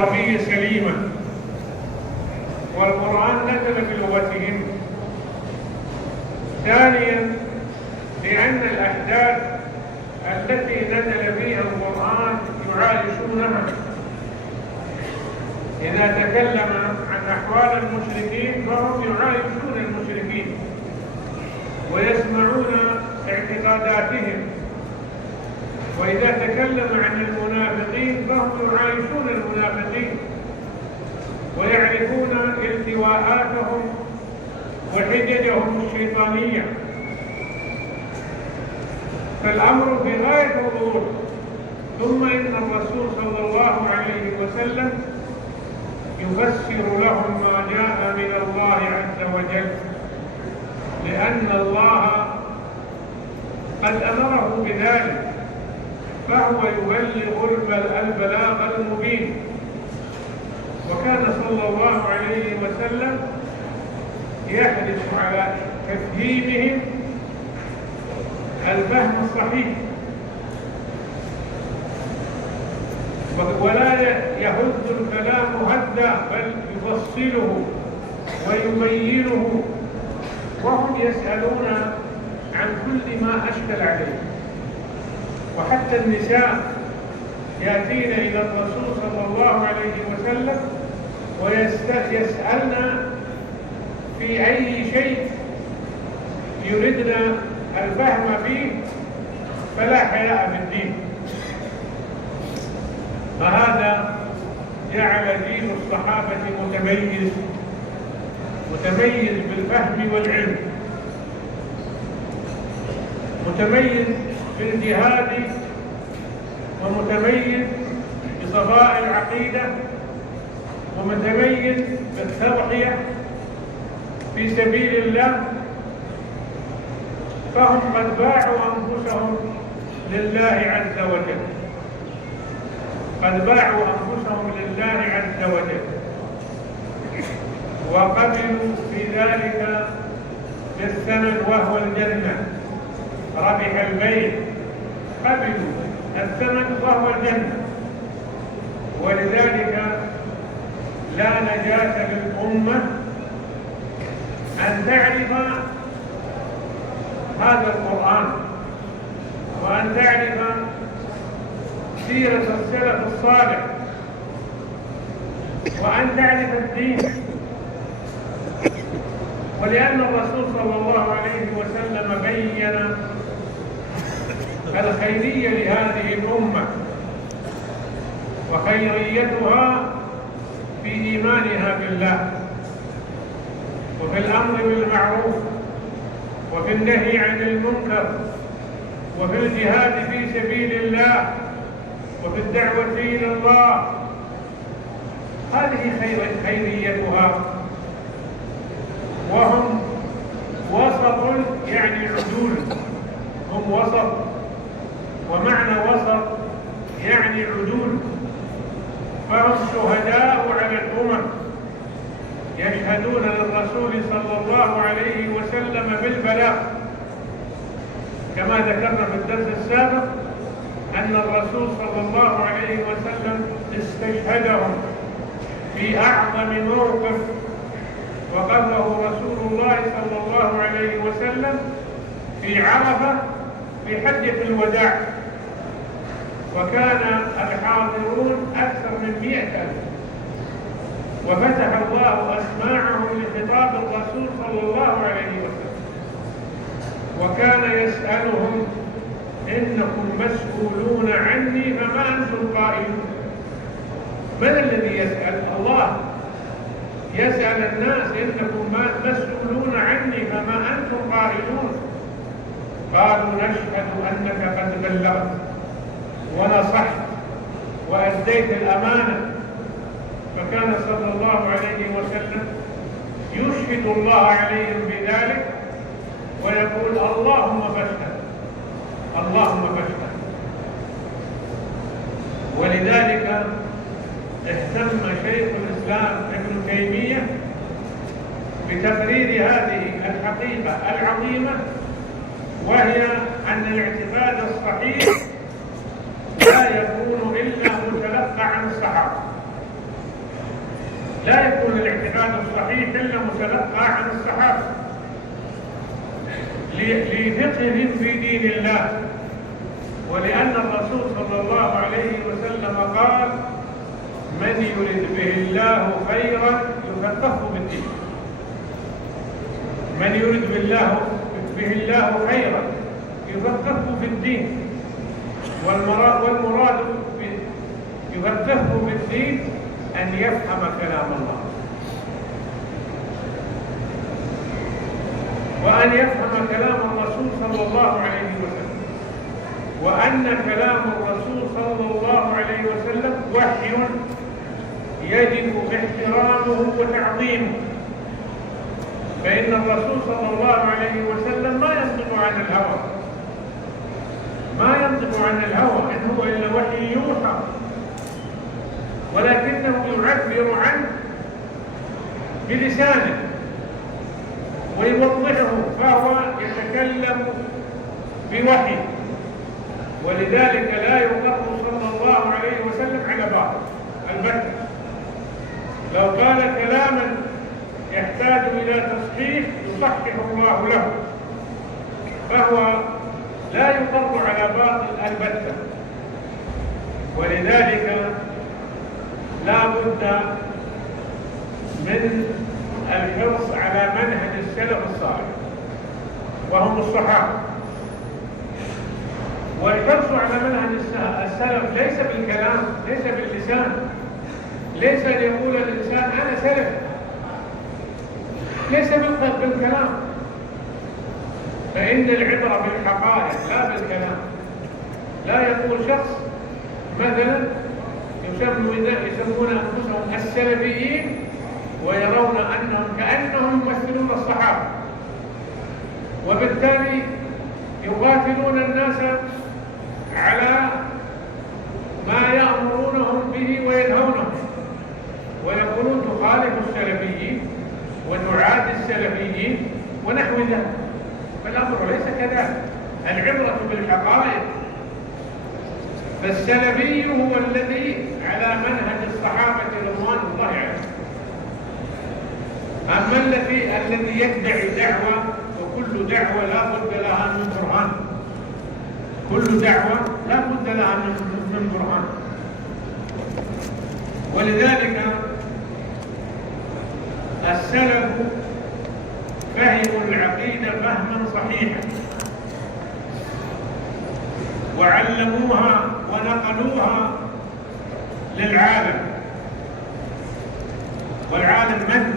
العربية سليما، والقرآن نزل بلغتهم. ثانيا، لأن الأحداث التي نزل فيها القرآن يعايشونها. إذا تكلم عن أحوال المشركين فهم يعايشون المشركين ويسمعون اعتقاداتهم، وإذا تكلم عن المنافقين فهم يعايشون المنافقين ويعرفون التواءاتهم وحججهم الشيطانية. فالأمر في غاية الوضوح. ثم إن الرسول صلى الله عليه وسلم يفسر لهم ما جاء من الله عز وجل، لأن الله قد أمره بذلك، فهو يبلغ البلاغ المبين. وكان صلى الله عليه وسلم يحرص على تفهيمهم الفهم الصحيح، ولا يهد الكلام هدا، بل يفصله ويبينه، وهم يسألون عن كل ما أشكل عليه. وحتى النساء يأتين إلى الرسول صلى الله عليه وسلم ويسألن في أي شيء يردن الفهم فيه، فلا حياء في الدين. فهذا جعل دين الصحابة متميز بالفهم والعلم، متميز بالجهاد، ومتميز بصفاء العقيدة، ومتميز بالتضحية في سبيل الله. فهم قد باعوا أنفسهم لله عز وجل، قد باعوا أنفسهم لله عز وجل، وقبلوا في ذلك بالثمن وهو الجنة. ربح البيع، قبلوا الثمن وهو الجنة. ولذلك لا نجاة للأمة أن تعرف هذا القرآن، وأن تعرف سيرة السلف الصالح، وأن تعرف الدين. ولأن الرسول صلى الله عليه وسلم بين الخيرية لهذه الأمة وخيريتها في إيمانها بالله، وفي الأمر بالمعروف، وفي النهي عن المنكر، وفي الجهاد في سبيل الله، وفي الدعوة إلى الله. هذه خيريتها. وهم وسط، يعني عدول، هم وسط، ومعنى وسط يعني عدول. فهم شهداء على الأمم، يشهدون للرسول صلى الله عليه وسلم بالبلاغ، كما ذكرنا في الدرس السابق أن الرسول صلى الله عليه وسلم استشهدهم في أعظم موقف وقفه رسول الله صلى الله عليه وسلم في عرفة في حجة الوداع، وكان الحاضرون أكثر من 100,000، وفتح الله أسماعهم لخطاب الرسول صلى الله عليه وسلم، وكان يسألهم: إنكم مسؤولون عني فما أنتم قائلون. من الذي يسأل؟ الله يسأل الناس: إنكم مسؤولون عني فما أنتم قائلون. قالوا: نشهد أنك قد بلغت ونصحت وأديت الأمانة. فكان صلى الله عليه وسلم يشهد الله عليهم بذلك ويقول: اللهم فاشهد، اللهم فاشهد. ولذلك اهتم شيخ الإسلام ابن تيمية بتقرير هذه الحقيقة العظيمة، وهي أن الاعتقاد الصحيح لا يكون إلا متلقى عن الصحابة، لا يكون الاعتقاد الصحيح إلا متلقى عن الصحابة لفقههم في دين الله، ولأن الرسول صلى الله عليه وسلم قال: من يرد به الله خيرا يفقهه في الدين. من يرد به الله خيرا يفقهه في الدين، والمراد يفقهه في الدين أن يفهم كلام الله، وأن يفهم كلام الرسول صلى الله عليه وسلم، وأن كلام الرسول صلى الله عليه وسلم وحي يجب احترامه وتعظيمه، فإن الرسول صلى الله عليه وسلم ما ينطق عن الهوى، إن هو إلا وحي يوحى، ولكنه يعبر عنه بلسانه ويوضحه، فهو يتكلم بوحي، ولذلك لا يقر صلى الله عليه وسلم على باطل البتة. لو قال كلاما يحتاج إلى تصحيح يصحح الله له، فهو لا يقر على باطل البتة، ولذلك لا بد من الحرص على منهج السلف الصالح وهم الصحابة. والحرص على منهج السلف ليس بالكلام، ليس باللسان، ليس ليقول الإنسان أنا سلف، ليس بالكلام، فإن العبرة بالحقائق لا بالكلام. لا يقول شخص مثلا يسمون أنفسهم السلفيين ويرون أنهم كأنهم يمثلون الصحابة، وبالتالي يقاتلون الناس على ما يأمرونهم به وينهونهم، ويقولون تخالف السلفيين وتعاد السلفيين ونحو ذلك، فالأمر ليس كذلك. العبرة بالحقائق، فالسلفي هو الذي على منهج الصحابة رضوان الله عليهم. أما الذي يدعي دعوة، وكل دعوة لا بد لها من برهان، كل دعوة لا بد لها من برهان، ولذلك السلف فهموا العقيدة فهما صحيحا، وعلموها ونقلوها للعالم. والعالم من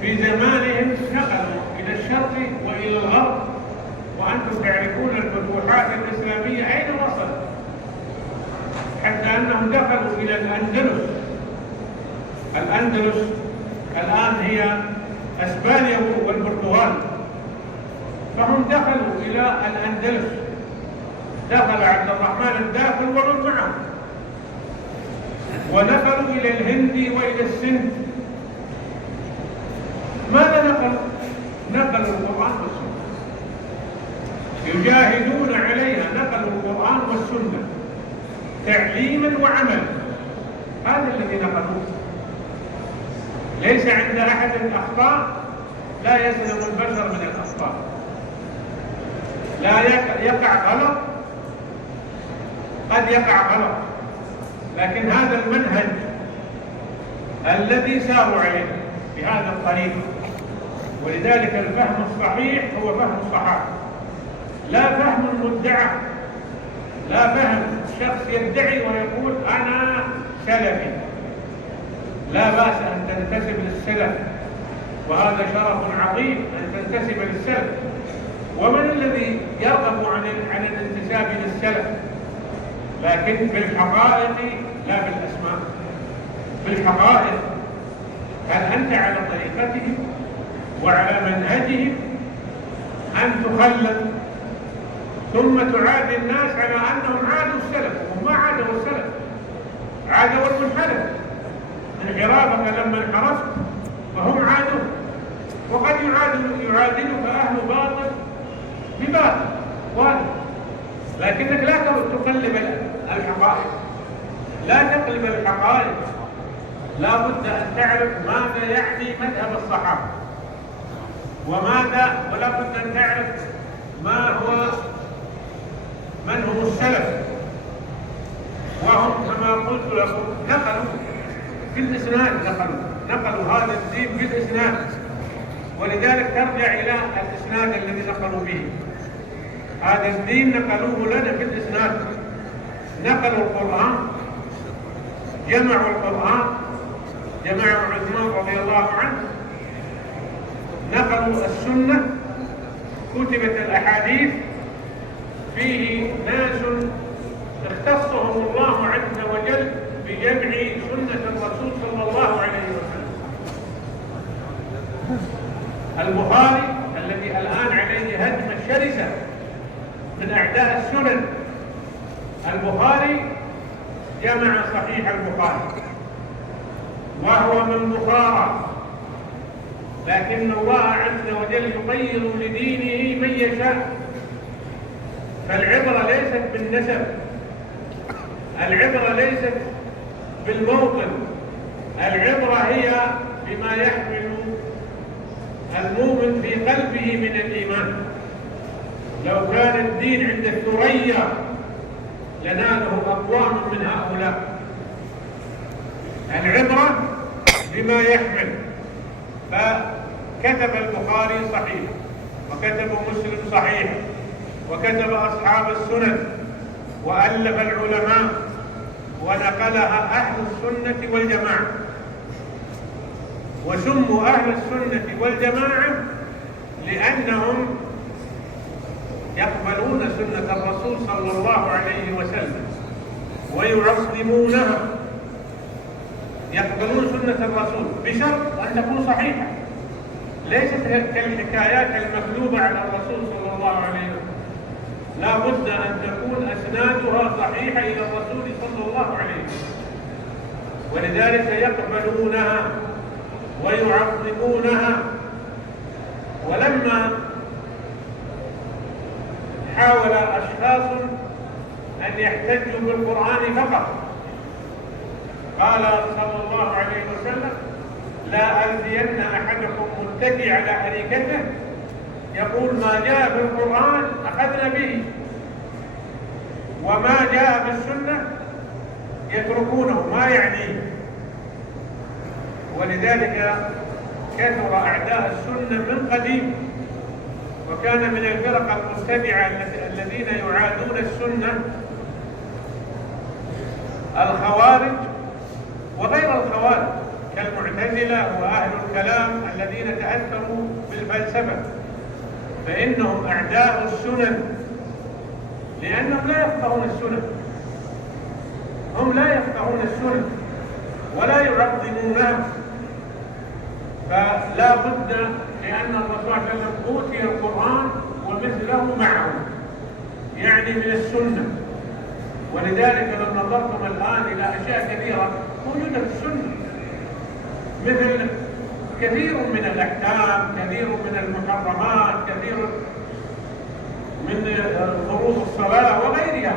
في زمانهم نقلوا إلى الشرق وإلى الغرب، وأنتم تعرفون الفتوحات الإسلامية أين وصلت، حتى أنهم دخلوا إلى الأندلس. الأندلس الآن هي أسبانيا والبرتغال، فهم دخلوا إلى الأندلس، دخل عبد الرحمن الداخل ومن معه، ودخلوا إلى الهند وإلى السند. ماذا نقلوا؟ نقلوا القرآن والسنة، يجاهدون عليها، نقلوا القرآن والسنة تعليما وعملا، هذا الذي نقلوه. ليس عند أحد أخطاء، لا يسلم البشر من الأخطاء، لا يقع غلط، قد يقع غلط، لكن هذا المنهج الذي ساروا عليه بهذا الطريق. ولذلك الفهم الصحيح هو فهم الصحابة، لا فهم المدعى، لا فهم شخص يدعي ويقول أنا سلفي. لا بأس أن تنتسب للسلف، وهذا شرف عظيم أن تنتسب للسلف. ومن الذي يرغب عن الانتساب للسلف؟ لكن بالحقائق لا بالأسماء، بالحقائق. هل أنت على طريقتهم وعلى منهجهم أن تخلد ثم تعاد الناس على أنهم عادوا السلف؟ وهم ما عادوا السلف، عادوا المنحرف. انحرافك لما انحرفت فهم عادوا، وقد يعادلك أهل باطل بباطل واضح، لكنك لا تقلب الحقائق، لا تقلب الحقائق لا بد أن تعرف ماذا يعني مذهب الصحابة، ولا بد أن تعرف من هم السلف، وهم كما قلت لكم نقلوا في الإسناد، نقلوا هذا الدين في الإسناد، ولذلك ترجع إلى الإسناد الذي نقلوا به. هذا الدين نقلوه لنا في الإسناد، نقلوا القرآن، جمعوا القرآن، جمعوا عثمان رضي الله عنه، نقلوا السنة، كتبت الأحاديث، فيه ناس اختصهم الله عز وجل بجمع سنة الرسول صلى الله عليه وسلم. البخاري الذي الآن عليه هجمة شرسة من أعداء السنن، البخاري جمع صحيح البخاري وهو من بخارى، لكن الله عز وجل يقيض لدينه من يشاء. فالعبرة ليست بالنسب، العبرة ليست بالموطن، العبرة هي بما يحمل المؤمن في قلبه من الإيمان. لو كان الدين عند الثريا لناله أقوام من هؤلاء. العبرة بما يحمل. فكتب البخاري صحيح، وكتب مسلم صحيح، وكتب أصحاب السنن، وألف العلماء، ونقلها أهل السنة والجماعة. وسموا أهل السنة والجماعة لأنهم يقبلون سنة الرسول صلى الله عليه وسلم ويعظمونها. يقبلون سنة الرسول بشرط أن تكون صحيحة، ليست كالحكايات المكذوبة على الرسول صلى الله عليه وسلم. لا بد أن تكون أسنادها صحيحة إلى الرسول صلى الله عليه وسلم، ولذلك يقبلونها ويعظمونها. ولما حاول أشخاص أن يحتجوا بالقرآن فقط، قال صلى الله عليه وسلم: لا ألزين أحدكم متكئ على أريكته يقول ما جاء في القرآن أخذنا به، وما جاء في السنة يتركونه ما يعنيه. ولذلك كثر أعداء السنة من قديم، وكان من الفرق المبتدعة الذين يعادون السنة الخوارج وغير الخوارج كالمعتزلة وأهل الكلام الذين تأثروا بالفلسفة، فإنهم أعداء السنن لأنهم لا يفقهون السنن. هم لا يفقهون السنن ولا يعظمونها. فلا بد، لأن الرسول صلى الله عليه وسلم أوتي القرآن ومثله معه، يعني من السنة. ولذلك لو نظرتم الآن إلى أشياء كثيرة موجودة في السنة، مثل كثير من الأحكام، كثير من المحرمات، كثير من فروض الصلاة وغيرها،